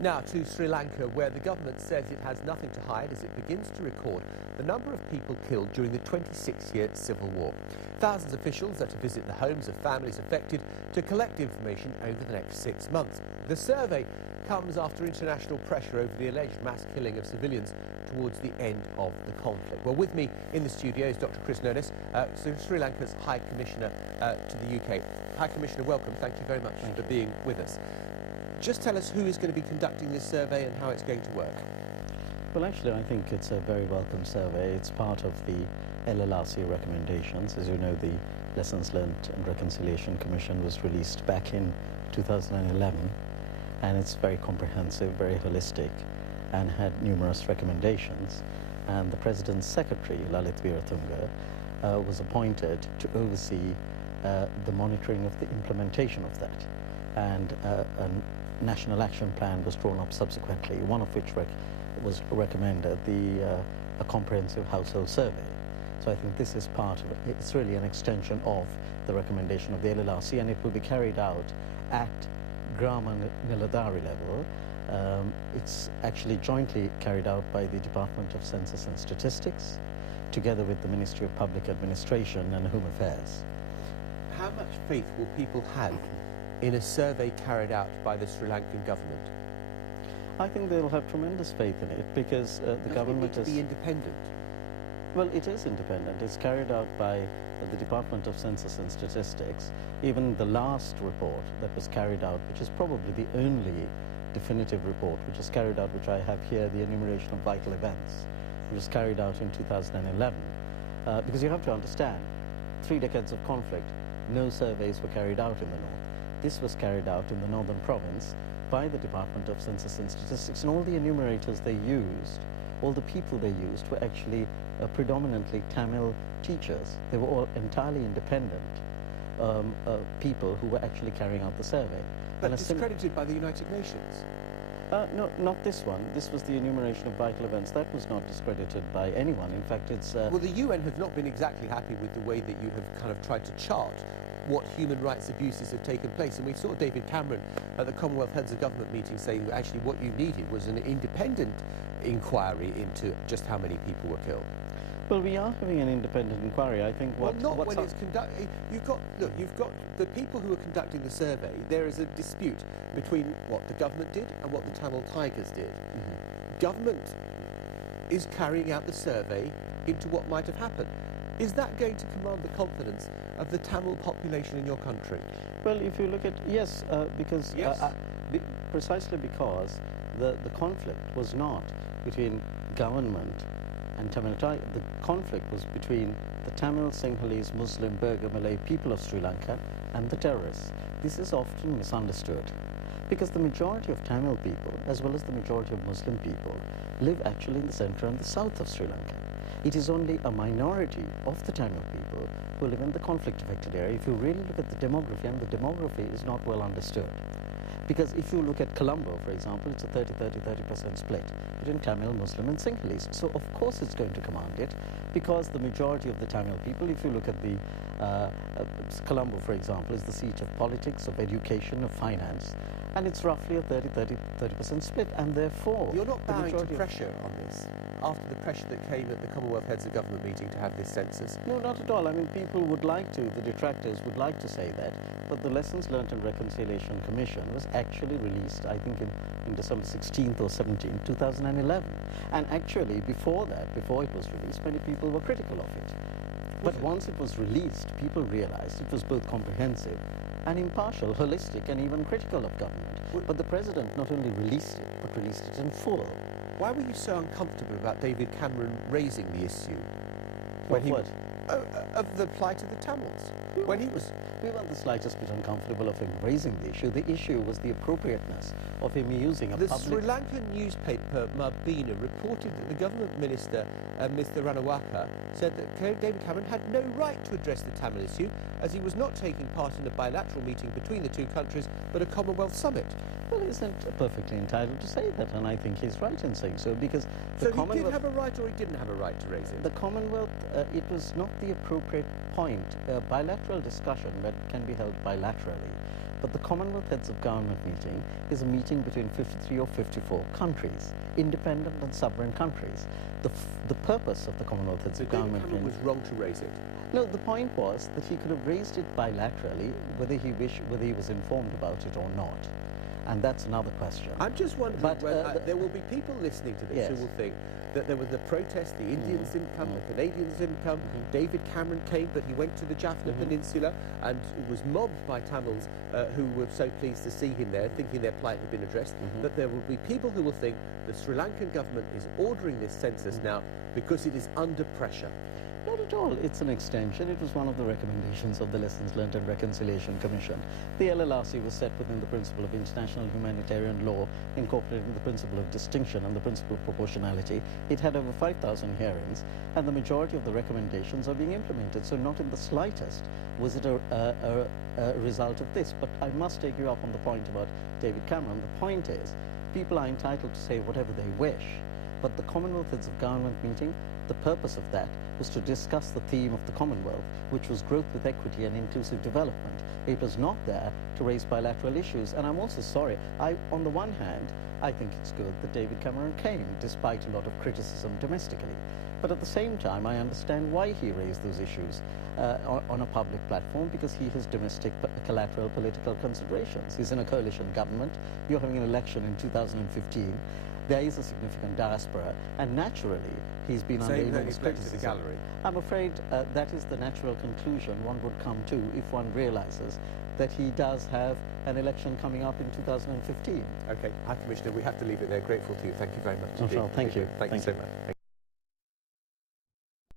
Now to Sri Lanka, where the government says it has nothing to hide as it begins to record the number of people killed during the 26-year civil war. Thousands of officials are to visit the homes of families affected to collect information over the next 6 months. The survey comes after international pressure over the alleged mass killing of civilians towards the end of the conflict. Well, with me in the studio is Dr. Nonis, Sri Lanka's High Commissioner to the UK. High Commissioner, welcome. Thank you very much for being with us. Just tell us who is going to be conducting this survey and how it's going to work. Well, actually, I think it's a very welcome survey. It's part of the LLRC recommendations. As you know, the Lessons Learned and Reconciliation Commission was released back in 2011, and it's very comprehensive, very holistic, and had numerous recommendations. And the President's Secretary, Lalit Veeratunga, was appointed to oversee the monitoring of the implementation of that. And a national action plan was drawn up subsequently, one of which was recommended, a comprehensive household survey. So I think this is part of it. It's really an extension of the recommendation of the LLRC, and it will be carried out at Grama Niladhari level. It's actually jointly carried out by the Department of Census and Statistics, together with the Ministry of Public Administration and Home Affairs. How much faith will people have in a survey carried out by the Sri Lankan government? I think they'll have tremendous faith in it because the government is... be independent? Well, it is independent. It's carried out by the Department of Census and Statistics. Even the last report that was carried out, which is probably the only definitive report which was carried out, which I have here, the enumeration of vital events, which was carried out in 2011. Because you have to understand, 3 decades of conflict, no surveys were carried out in the north. This was carried out in the northern province by the Department of Census and Statistics, and all the enumerators they used, all the people they used were actually predominantly Tamil teachers. They were all entirely independent people who were actually carrying out the survey. But discredited by the United Nations? No, not this one. This was the enumeration of vital events. That was not discredited by anyone. In fact, it's... Well, the UN have not been exactly happy with the way that you have kind of tried to chart what human rights abuses have taken place. And we saw David Cameron at the Commonwealth Heads of Government meeting saying that actually what you needed was an independent inquiry into just how many people were killed. Well, we are having an independent inquiry. I think well, not when it's conducted. You've got the people who are conducting the survey. There is a dispute between what the government did and what the Tamil Tigers did. Government is carrying out the survey into what might have happened. Is that going to command the confidence of the Tamil population in your country? Well, if you look at, yes, because yes. Precisely because the conflict was not between government and Tamil Tigers. The conflict was between the Tamil, Sinhalese, Muslim, Burgher, Malay people of Sri Lanka and the terrorists. This is often misunderstood because the majority of Tamil people, as well as the majority of Muslim people, live actually in the center and the south of Sri Lanka. It is only a minority of the Tamil people who live in the conflict-affected area. If you really look at the demography, and the demography is not well understood. Because if you look at Colombo, for example, it's a 30% split between Tamil, Muslim and Sinhalese. So of course it's going to command it, because the majority of the Tamil people, if you look at the Colombo, for example, is the seat of politics, of education, of finance, and it's roughly a 30% split, and therefore... You're not bowing to pressure on this, after the pressure that came at the Commonwealth Heads of Government meeting to have this census? No, not at all. I mean, people would like to, the detractors would like to say that, but the Lessons Learned and Reconciliation Commission was actually released, I think, in December 16th or 17th, 2011. And actually, before that, before it was released, many people were critical of it. But once it was released, people realized it was both comprehensive and impartial, holistic, and even critical of government. But the President not only released it, but released it in full. Why were you so uncomfortable about David Cameron raising the issue? Of the plight of the Tamils? We weren't the slightest bit uncomfortable of him raising the issue. The issue was the appropriateness of him using a public... The Sri Lankan newspaper Marbina reported that the government minister, Mr. Ranawaka, said that David Cameron had no right to address the Tamil issue, as he was not taking part in a bilateral meeting between the two countries, but a Commonwealth summit. Well, he isn't perfectly entitled to say that, and I think he's right in saying so, because the Commonwealth... So he did have a right, or he didn't have a right to raise it? The Commonwealth, it was not the appropriate point. Bilateral discussion that can be held bilaterally But the Commonwealth Heads of Government meeting is a meeting between 53 or 54 countries, independent and sovereign countries. The purpose of the Commonwealth Heads of Government meeting was wrong to raise it. No, the point was that he could have raised it bilaterally, whether he was informed about it or not. And that's another question. I'm just wondering, there will be people listening to this who will think that there was the protest, the Indians didn't come, the Canadians didn't come, David Cameron came, but he went to the Jaffna Peninsula and was mobbed by Tamils who were so pleased to see him there, thinking their plight had been addressed, that there will be people who will think the Sri Lankan government is ordering this census now because it is under pressure. Not at all. It's an extension. It was one of the recommendations of the Lessons Learned and Reconciliation Commission. The LLRC was set within the principle of international humanitarian law, incorporating the principle of distinction and the principle of proportionality. It had over 5,000 hearings, and the majority of the recommendations are being implemented. So not in the slightest was it a result of this. But I must take you up on the point about David Cameron. The point is, people are entitled to say whatever they wish, but the Commonwealth Heads of Government meeting, the purpose of that was to discuss the theme of the Commonwealth, which was growth with equity and inclusive development. It was not there to raise bilateral issues. And I'm also sorry, on the one hand, I think it's good that David Cameron came, despite a lot of criticism domestically. But at the same time, I understand why he raised those issues on a public platform, because he has domestic collateral political considerations. He's in a coalition government. You're having an election in 2015. There is a significant diaspora, and naturally, he's been under enormous criticism. The gallery. I'm afraid that is the natural conclusion one would come to if one realizes that he does have an election coming up in 2015. Okay, High Commissioner, we have to leave it there. Grateful to you. Thank you very much. No, thank you. Thank you so much.